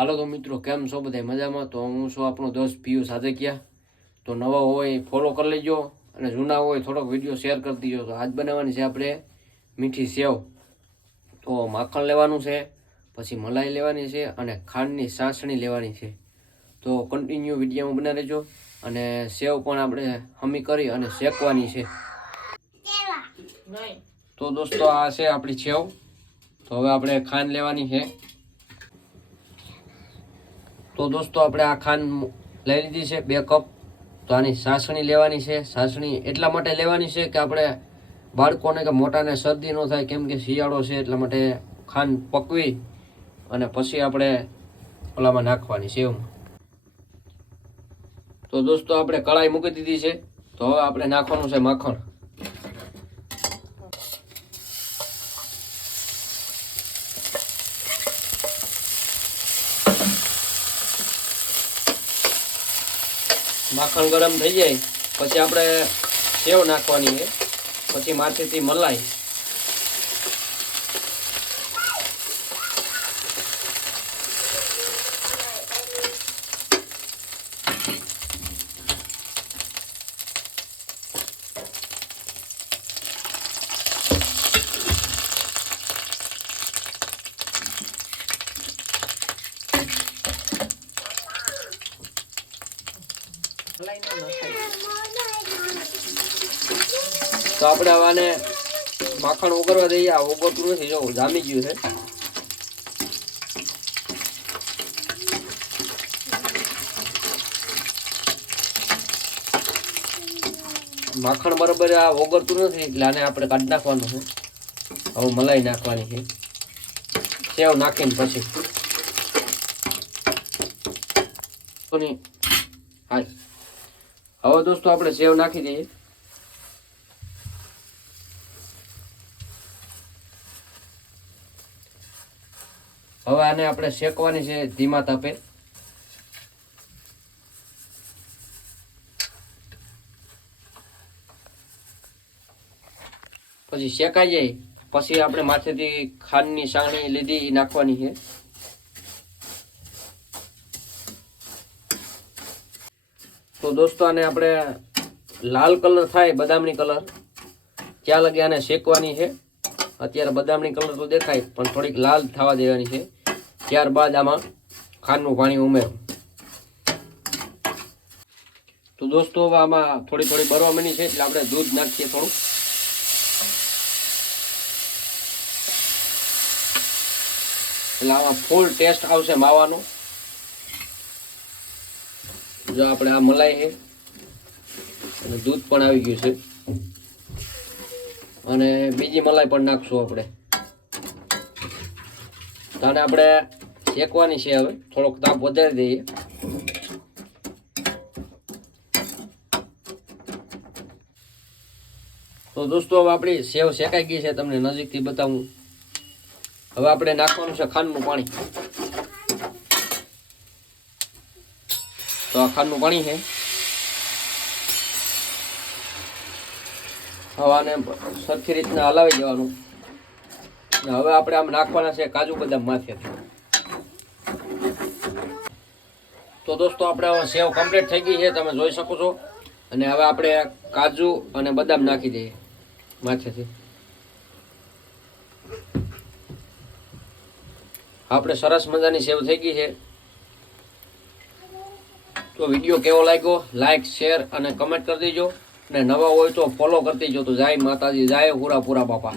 હાલો તો મિત્રો, કેમ છો બધા મજામાં? તો હું છું આપણો દોસ્ત પીયુ સાધકિયા. તો નવા હોય ફોલો કરી લેજો અને જૂના હોય થોડોક વિડીયો શેર કરી દીજો. તો આજ બનાવવાની છે આપણે મીઠી સેવ. તો માખણ લેવાનું છે, પછી મલાઈ લેવાની છે અને ખાંડની ચાસણી લેવાની છે. તો કન્ટિન્યુ વિડીયોમાં બના રહેજો. અને સેવ પણ આપણે હમી કરી અને શેકવાની છે. તો દોસ્તો, આ છે આપણી સેવ. તો હવે આપણે ખાંડ લેવાની છે. તો દોસ્તો, આપણે આ ખાંડ લઈ લીધી છે 2 કપ. તો આની ચાસણી લેવાની છે. ચાસણી એટલા માટે લેવાની છે કે આપણે બાળકોને કે મોટાને શરદી ન થાય, કેમ કે શિયાળો છે એટલા માટે ખાંડ પકવી અને પછી આપણે ઓલામાં નાખવાની સેવમાં. તો દોસ્તો, આપણે કઢાઈ મૂકી દીધી છે. તો હવે આપણે નાખવાનું છે માખણ. માખણ ગરમ થઈ જાય પછી આપણે સેવ નાખવાની છે, પછી માથેથી મલાઈ. તો આપણે આને માખણ ઓગળવા દઈએ. આ ઓગળતું નથી, જો જામી ગયું છે. માખણ બરાબર આ ઓગળતું નથી એટલે આને આપણે કાઢી નાખવાનું છે. હવે મલાઈ નાખવાની છે, સેવ નાખીને પછી. હવે દોસ્તો, આપણે સેવ નાખી દઈએ. હવે આને આપણે શેકવાની છે ધીમા તાપે. પછી શેકાઈ જાય પછી આપણે માથેથી ખાંડની ચાસણી લીધી એ નાખવાની છે. તો દોસ્તો, આને આપણે લાલ કલર થાય, બદામની કલર, ત્યાં લગી આને શેકવાની છે. અત્યારે બદામની કલર તો દેખાય પણ થોડીક લાલ થવા દેવાની છે. ત્યારબાદ આમાં ખાંડનું પાણી ઉમેરો. તો દોસ્તો, હવે આમાં થોડી બરવા માંડી છે એટલે આપણે દૂધ નાખીએ થોડું. એટલે આમાં ફૂલ ટેસ્ટ આવશે માવાનો. જો આપણે આ મલાઈ છે અને દૂધ પણ આવી ગયું છે અને બીજી મલાઈ પણ નાખશું આપણે. આને આપણે શેકવાની છે. હવે થોડોક તાપ વધારી દઈએ. તો દોસ્તો, હવે આપણી સેવ શેકાઈ ગઈ છે, તમને નજીકથી બતાવું. હવે આપણે નાખવાનું છે ખાંડનું પાણી. તો આ ખાંડનું પાણી છે. હવાને સરખી રીતના હલાવી દેવાનું. હવે આપણે આમ નાખવાના છે કાજુ બદામ માથે. તો દોસ્તો, આપણે હવે સેવ કમ્પ્લીટ થઈ ગઈ છે, તમે જોઈ શકો છો. અને હવે આપણે કાજુ અને બદામ નાખી દઈએ માથેથી. આપણે સરસ મજાની સેવ થઈ ગઈ છે. તો વિડીયો કેવો લાગ્યો, લાઈક, શેર અને કમેન્ટ કરી દેજો. અને નવા હોય તો ફોલો કરી દેજો. તો જય માતાજી, જય પૂરા બાપા.